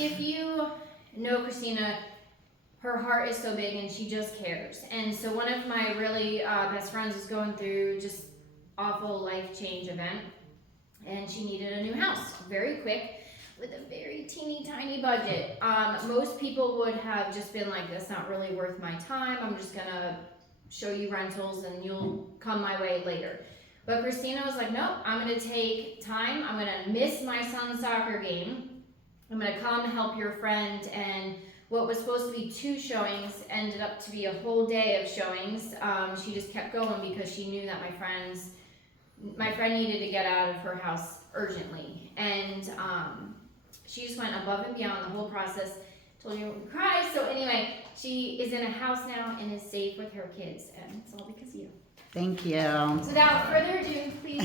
if you know Christina, her heart is so big and she just cares. And so one of my really best friends was going through just awful life change event, and she needed a new house very quick with a very teeny tiny budget. Most people would have just been like, that's not really worth my time. I'm just gonna show you rentals and you'll come my way later. But Christina was like, nope, I'm gonna take time. I'm gonna miss my son's soccer game. I'm gonna come help your friend. And what was supposed to be 2 showings ended up to be a whole day of showings. She just kept going because she knew that my friend needed to get out of her house urgently. And she just went above and beyond the whole process. Told you I would cry. So anyway, she is in a house now and is safe with her kids, and it's all because of you. Thank you. So without further ado, please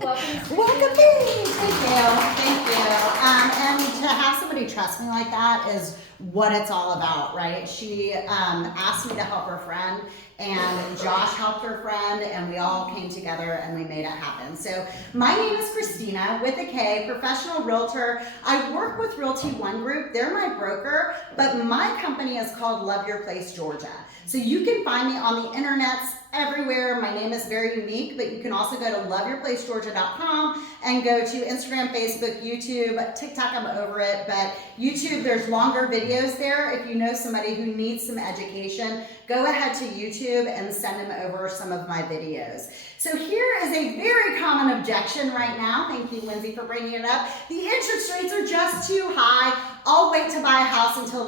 welcome. Welcome, Paige. Thank you. And to have somebody trust me like that is what it's all about, right? She asked me to help her friend, and Josh helped her friend, and we all came together and we made it happen. So my name is Christina with a K, professional realtor. I work with Realty One Group. They're my broker, but my company is called Love Your Place Georgia. So you can find me on the internets everywhere. My name is very unique, but you can also go to loveyourplacegeorgia.com and go to Instagram, Facebook, YouTube, TikTok, I'm over it, but YouTube, there's longer videos there. If you know somebody who needs some education, go ahead to YouTube and send them over some of my videos. So here is a very common objection right now. Thank you, Lindsay, for bringing it up. The interest rates are just too high. I'll wait to buy a house until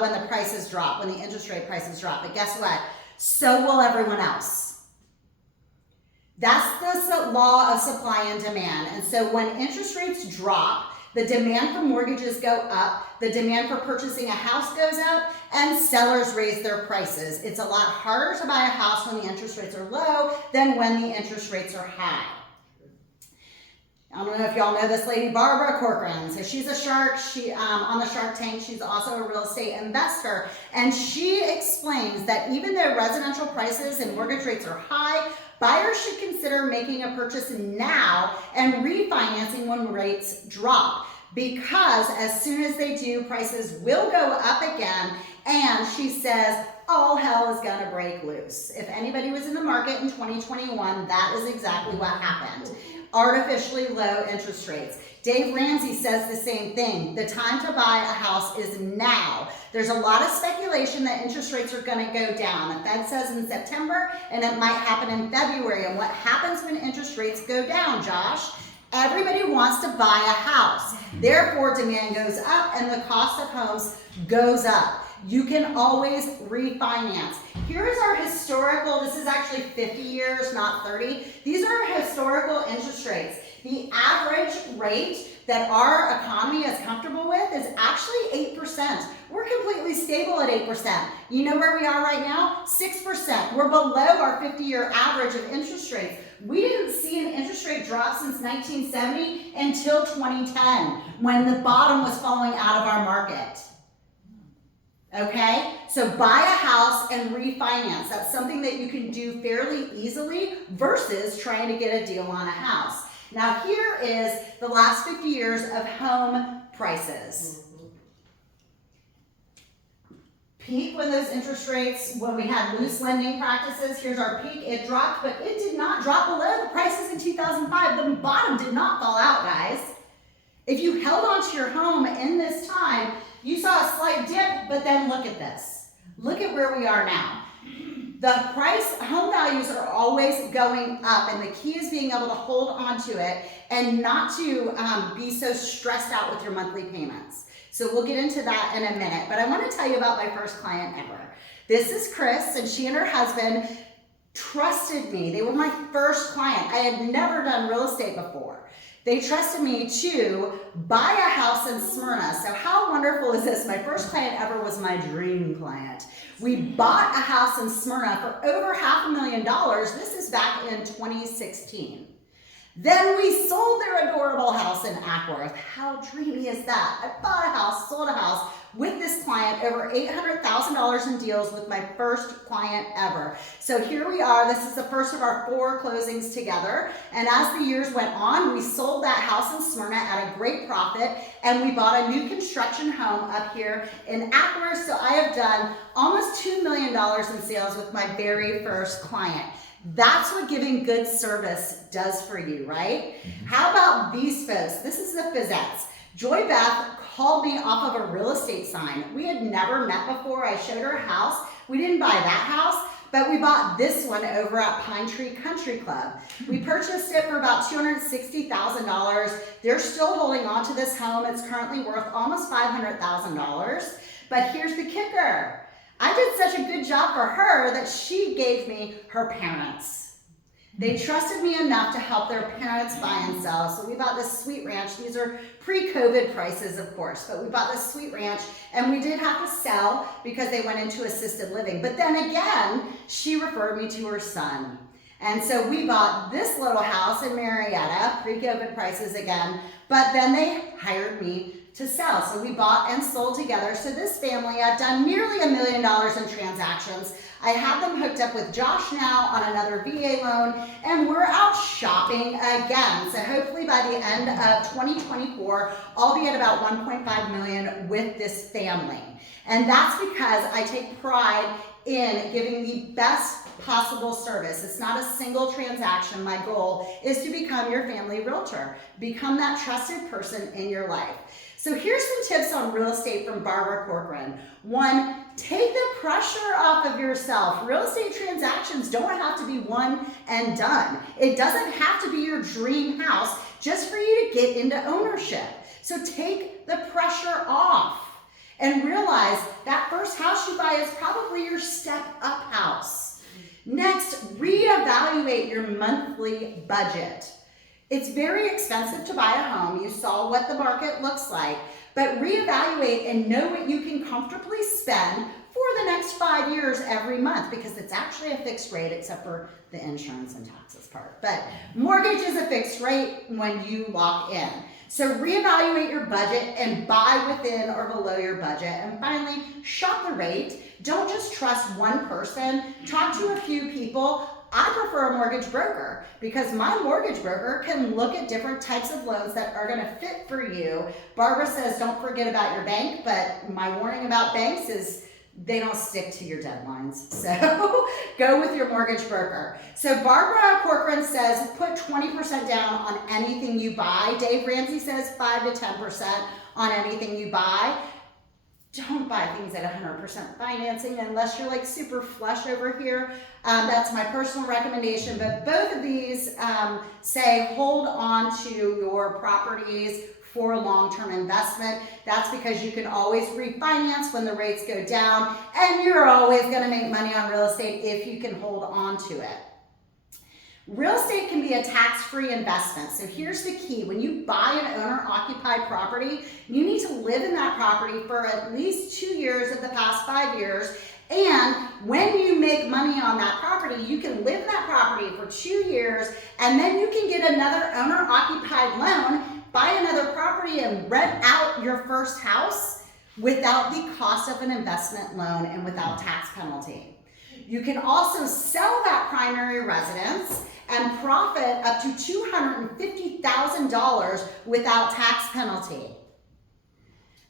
when the prices drop, when the interest rate prices drop. But guess what? So will everyone else. That's the law of supply and demand. And so when interest rates drop, the demand for mortgages go up, the demand for purchasing a house goes up, and sellers raise their prices. It's a lot harder to buy a house when the interest rates are low than when the interest rates are high. I don't know if y'all know this lady, Barbara Corcoran. So she's a shark. She on the Shark Tank. She's also a real estate investor. And she explains that even though residential prices and mortgage rates are high, buyers should consider making a purchase now and refinancing when rates drop. Because as soon as they do, prices will go up again. And she says, all hell is gonna break loose. If anybody was in the market in 2021, that is exactly what happened. Artificially low interest rates. Dave Ramsey says the same thing. The time to buy a house is now. There's a lot of speculation that interest rates are going to go down. The Fed says in September, and it might happen in February. And what happens when interest rates go down, Josh? Everybody wants to buy a house. Therefore, demand goes up and the cost of homes goes up. You can always refinance. Here is our historical, this is actually 50 years, not 30. These are our historical interest rates. The average rate that our economy is comfortable with is actually 8%. We're completely stable at 8%. You know where we are right now? 6%. We're below our 50-year average of interest rates. We didn't see an interest rate drop since 1970 until 2010, when the bottom was falling out of our market. Okay, so buy a house and refinance. That's something that you can do fairly easily versus trying to get a deal on a house. Now here is the last 50 years of home prices. Peak when those interest rates, when we had loose lending practices, here's our peak. It dropped, but it did not drop below the prices in 2005. The bottom did not fall out, guys. If you held onto your home in this time, you saw a slight dip, but then look at this. Look at where we are now. The home values are always going up, and the key is being able to hold onto it and not to be so stressed out with your monthly payments. So we'll get into that in a minute, but I want to tell you about my first client ever. This is Chris, and she and her husband trusted me. They were my first client. I had never done real estate before. They trusted me to buy a house in Smyrna. So how wonderful is this? My first client ever was my dream client. We bought a house in Smyrna for over $500,000. This is back in 2016. Then we sold their adorable house in Ackworth. How dreamy is that? I bought a house, sold a house with this client, over $800,000 in deals with my first client ever. So here we are. This is the first of our 4 closings together. And as the years went on, we sold that house in Smyrna at a great profit, and we bought a new construction home up here in Ackworth. So I have done almost $2 million in sales with my very first client. That's what giving good service does for you, right? How about these folks? This is the Fizettes. Joy Beth called me off of a real estate sign. We had never met before. I showed her a house. We didn't buy that house, but we bought this one over at Pine Tree Country Club. We purchased it for about $260,000. They're still holding on to this home. It's currently worth almost $500,000. But here's the kicker. I did such a good job for her that she gave me her parents. They trusted me enough to help their parents buy and sell. So we bought this sweet ranch. These are pre-COVID prices, of course, but we bought this sweet ranch, and we did have to sell because they went into assisted living. But then again, she referred me to her son. And so we bought this little house in Marietta, pre-COVID prices again, but then they hired me to sell. So we bought and sold together. So this family, I've done nearly $1 million in transactions. I have them hooked up with Josh now on another VA loan, and we're out shopping again. So hopefully by the end of 2024, I'll be at about 1.5 million with this family. And that's because I take pride in giving the best possible service. It's not a single transaction. My goal is to become your family realtor, become that trusted person in your life. So here's some tips on real estate from Barbara Corcoran. 1, take the pressure off of yourself. Real estate transactions don't have to be one and done. It doesn't have to be your dream house just for you to get into ownership. So take the pressure off and realize that first house you buy is probably your step up house. Next, reevaluate your monthly budget. It's very expensive to buy a home. You saw what the market looks like, but reevaluate and know what you can comfortably spend for the next 5 years every month, because it's actually a fixed rate except for the insurance and taxes part. But mortgage is a fixed rate when you lock in. So reevaluate your budget and buy within or below your budget. And finally, shop the rate. Don't just trust one person. Talk to a few people. I prefer a mortgage broker because my mortgage broker can look at different types of loans that are going to fit for you. Barbara says don't forget about your bank, but my warning about banks is they don't stick to your deadlines. So go with your mortgage broker. So Barbara Corcoran says put 20% down on anything you buy. Dave Ramsey says 5 to 10% on anything you buy. Don't buy things at 100% financing unless you're like super flush over here. That's my personal recommendation, but both of these say hold on to your properties for long-term investment. That's because you can always refinance when the rates go down, and you're always gonna make money on real estate if you can hold on to it. Real estate can be a tax-free investment. So here's the key. When you buy an owner-occupied property, you need to live in that property for at least 2 years of the past 5 years. And when you make money on that property, you can live in that property for 2 years, and then you can get another owner-occupied loan, buy another property, and rent out your first house without the cost of an investment loan and without tax penalty. You can also sell that primary residence and profit up to $250,000 without tax penalty.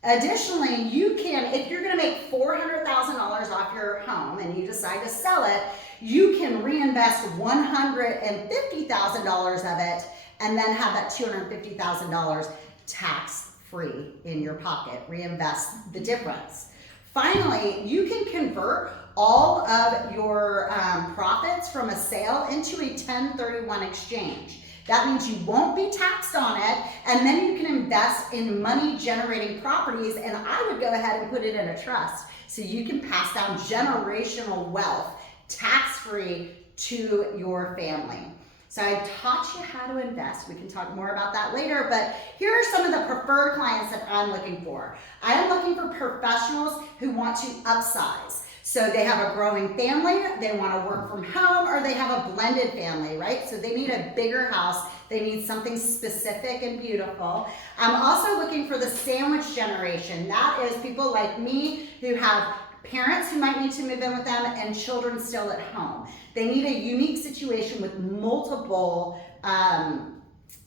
Additionally, you can, if you're going to make $400,000 off your home and you decide to sell it, you can reinvest $150,000 of it and then have that $250,000 tax-free in your pocket. Reinvest the difference. Finally, you can convert all of your profits from a sale into a 1031 exchange. That means you won't be taxed on it, and then you can invest in money-generating properties, and I would go ahead and put it in a trust so you can pass down generational wealth tax-free to your family. So I taught you how to invest. We can talk more about that later, but here are some of the preferred clients that I'm looking for. I am looking for professionals who want to upsize. So they have a growing family, they want to work from home, or they have a blended family, right? So they need a bigger house. They need something specific and beautiful. I'm also looking for the sandwich generation. That is people like me who have parents who might need to move in with them and children still at home. They need a unique situation with multiple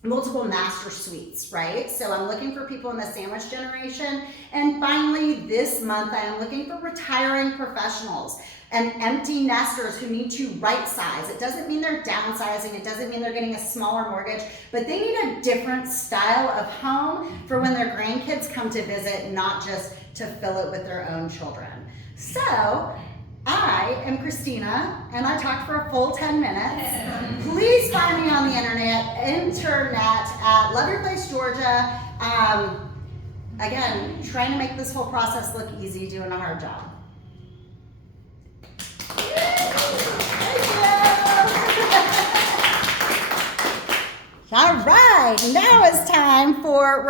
master suites, right? So I'm looking for people in the sandwich generation. And finally, this month, I am looking for retiring professionals and empty nesters who need to right size. It doesn't mean they're downsizing. It doesn't mean they're getting a smaller mortgage, but they need a different style of home for when their grandkids come to visit, not just to fill it with their own children. So I am Christina, and I talked for a full 10 minutes. Please find me on the internet at Love Your Place, Georgia. Again, trying to make this whole process look easy, doing a hard job. All right, now it's time for